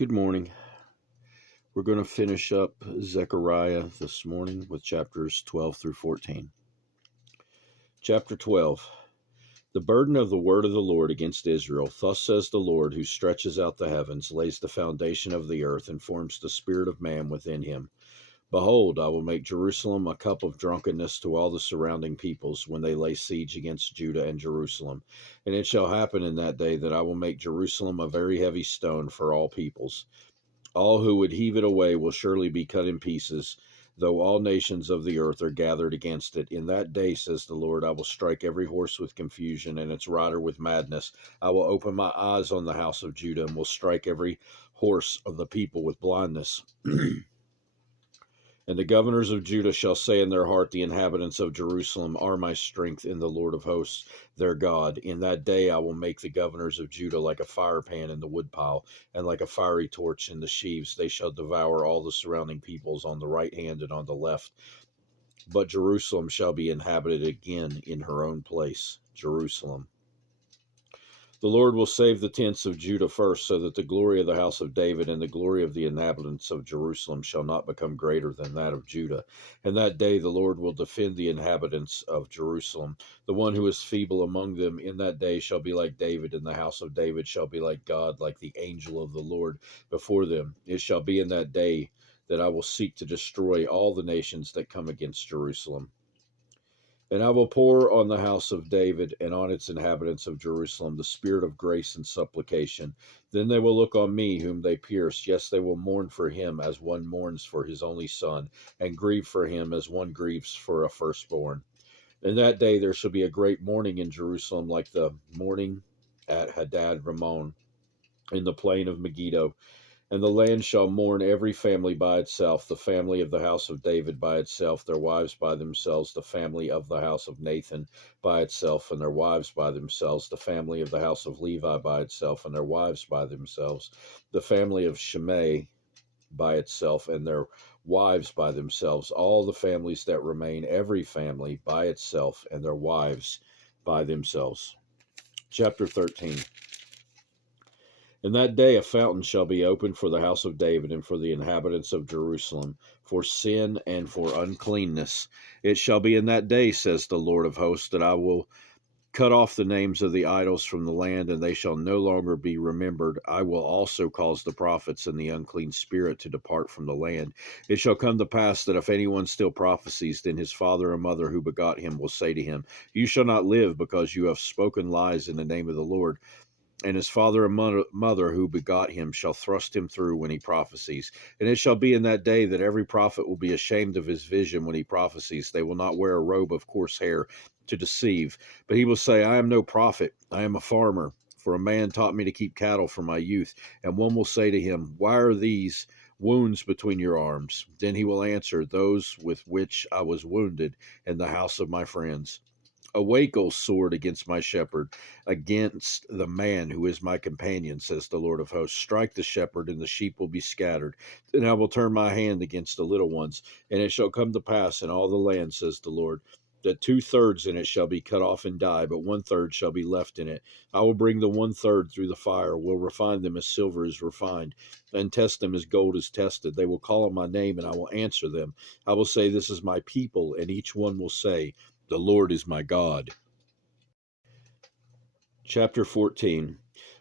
Good morning. We're going to finish up Zechariah this morning with chapters 12 through 14. Chapter 12. The burden of the word of the Lord against Israel. Thus says the Lord, who stretches out the heavens, lays the foundation of the earth, and forms the spirit of man within him. Behold, I will make Jerusalem a cup of drunkenness to all the surrounding peoples when they lay siege against Judah and Jerusalem. And it shall happen in that day that I will make Jerusalem a very heavy stone for all peoples. All who would heave it away will surely be cut in pieces, though all nations of the earth are gathered against it. In that day, says the Lord, I will strike every horse with confusion and its rider with madness. I will open my eyes on the house of Judah and will strike every horse of the people with blindness. And the governors of Judah shall say in their heart, the inhabitants of Jerusalem are my strength in the Lord of hosts, their God. In that day I will make the governors of Judah like a firepan in the woodpile, and like a fiery torch in the sheaves. They shall devour all the surrounding peoples on the right hand and on the left. But Jerusalem shall be inhabited again in her own place. Jerusalem. The Lord will save the tents of Judah first, so that the glory of the house of David and the glory of the inhabitants of Jerusalem shall not become greater than that of Judah. In that day the Lord will defend the inhabitants of Jerusalem. The one who is feeble among them in that day shall be like David, and the house of David shall be like God, like the angel of the Lord before them. It shall be in that day that I will seek to destroy all the nations that come against Jerusalem. And I will pour on the house of David and on its inhabitants of Jerusalem the spirit of grace and supplication. Then they will look on me whom they pierced. Yes, they will mourn for him as one mourns for his only son, and grieve for him as one grieves for a firstborn. In that day there shall be a great mourning in Jerusalem, like the mourning at Hadad Rimmon in the plain of Megiddo. And the land shall mourn every family by itself, the family of the house of David by itself, their wives by themselves, the family of the house of Nathan by itself, and their wives by themselves, the family of the house of Levi by itself, and their wives by themselves, the family of Shimei by itself, and their wives by themselves, all the families that remain, every family by itself, and their wives by themselves. Chapter 13. In that day a fountain shall be opened for the house of David and for the inhabitants of Jerusalem, for sin and for uncleanness. It shall be in that day, says the Lord of hosts, that I will cut off the names of the idols from the land, and they shall no longer be remembered. I will also cause the prophets and the unclean spirit to depart from the land. It shall come to pass that if anyone still prophesies, then his father or mother who begot him will say to him, You shall not live, because you have spoken lies in the name of the Lord. And his father and mother who begot him shall thrust him through when he prophesies. And it shall be in that day that every prophet will be ashamed of his vision when he prophesies. They will not wear a robe of coarse hair to deceive, but he will say, I am no prophet, I am a farmer, for a man taught me to keep cattle from my youth. And one will say to him, Why are these wounds between your arms? Then he will answer, Those with which I was wounded in the house of my friends. Awake, O sword, against my shepherd, against the man who is my companion, says the Lord of hosts. Strike the shepherd, and the sheep will be scattered. Then I will turn my hand against the little ones. And it shall come to pass in all the land, says the Lord, that 2/3 in it shall be cut off and die, but 1/3 shall be left in it. I will bring the 1/3 through the fire, will refine them as silver is refined, and test them as gold is tested. They will call on my name, and I will answer them. I will say, This is my people, and each one will say, The Lord is my God. Chapter 14.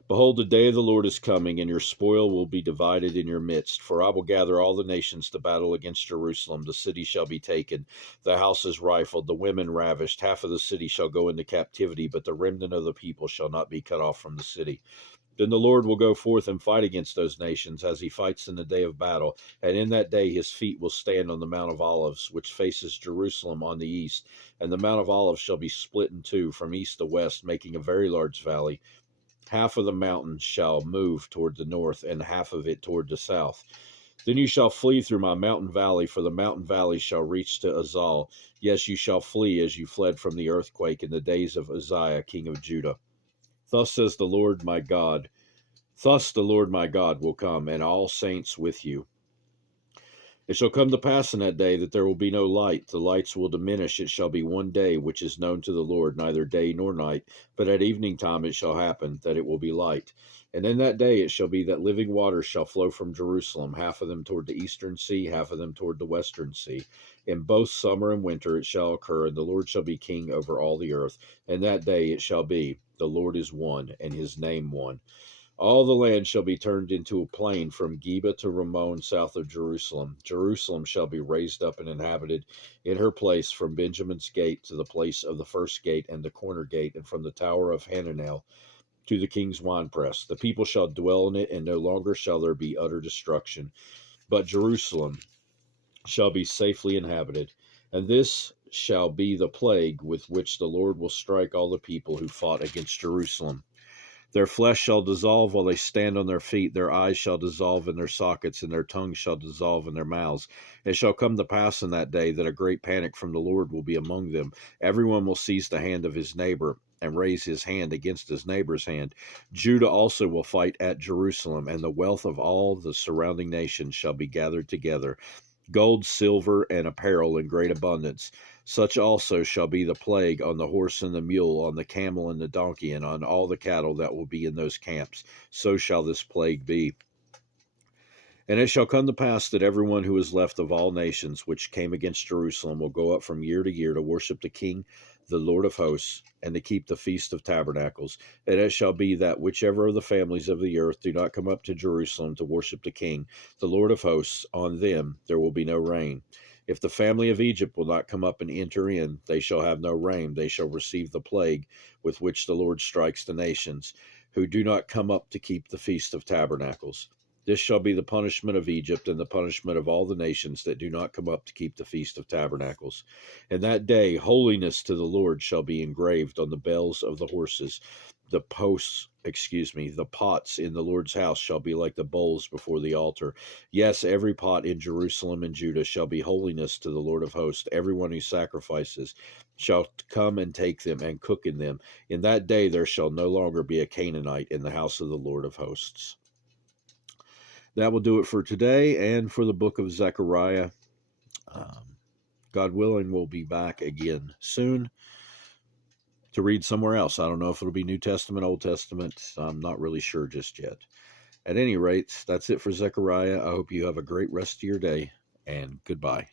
Behold, the day of the Lord is coming, and your spoil will be divided in your midst. For I will gather all the nations to battle against Jerusalem. The city shall be taken, the houses rifled, the women ravished. Half of the city shall go into captivity, but the remnant of the people shall not be cut off from the city. Then the Lord will go forth and fight against those nations as he fights in the day of battle. And in that day his feet will stand on the Mount of Olives, which faces Jerusalem on the east. And the Mount of Olives shall be split in two from east to west, making a very large valley. Half of the mountain shall move toward the north, and half of it toward the south. Then you shall flee through my mountain valley, for the mountain valley shall reach to Azal. Yes, you shall flee as you fled from the earthquake in the days of Uzziah, king of Judah. Thus says the Lord my God. Thus the Lord my God will come, and all saints with you. It shall come to pass in that day that there will be no light. The lights will diminish. It shall be one day which is known to the Lord, neither day nor night. But at evening time it shall happen that it will be light. And in that day it shall be that living waters shall flow from Jerusalem, half of them toward the eastern sea, half of them toward the western sea. In both summer and winter it shall occur, and the Lord shall be king over all the earth. And that day it shall be, the Lord is one, and his name one. All the land shall be turned into a plain from Geba to Ramon south of Jerusalem. Jerusalem shall be raised up and inhabited in her place from Benjamin's gate to the place of the first gate and the corner gate, and from the tower of Hananel to the king's winepress. The people shall dwell in it, and no longer shall there be utter destruction. But Jerusalem shall be safely inhabited. And this shall be the plague with which the Lord will strike all the people who fought against Jerusalem. Their flesh shall dissolve while they stand on their feet. Their eyes shall dissolve in their sockets, and their tongues shall dissolve in their mouths. It shall come to pass in that day that a great panic from the Lord will be among them. Everyone will seize the hand of his neighbor and raise his hand against his neighbor's hand. Judah also will fight at Jerusalem, and the wealth of all the surrounding nations shall be gathered together, gold, silver, and apparel in great abundance. Such also shall be the plague on the horse and the mule, on the camel and the donkey, and on all the cattle that will be in those camps. So shall this plague be. And it shall come to pass that everyone who is left of all nations which came against Jerusalem will go up from year to year to worship the King, the Lord of hosts, and to keep the Feast of Tabernacles. And it shall be that whichever of the families of the earth do not come up to Jerusalem to worship the King, the Lord of hosts, on them there will be no rain. If the family of Egypt will not come up and enter in, they shall have no rain. They shall receive the plague with which the Lord strikes the nations, who do not come up to keep the Feast of Tabernacles. This shall be the punishment of Egypt and the punishment of all the nations that do not come up to keep the Feast of Tabernacles. In that day, holiness to the Lord shall be engraved on the bells of the horses. The pots in the Lord's house shall be like the bowls before the altar. Yes, every pot in Jerusalem and Judah shall be holiness to the Lord of hosts. Everyone who sacrifices shall come and take them and cook in them. In that day there shall no longer be a Canaanite in the house of the Lord of hosts. That will do it for today and for the book of Zechariah. God willing, we'll be back again soon to read somewhere else. I don't know if it'll be New Testament, Old Testament. I'm not really sure just yet. At any rate, that's it for Zechariah. I hope you have a great rest of your day, and goodbye.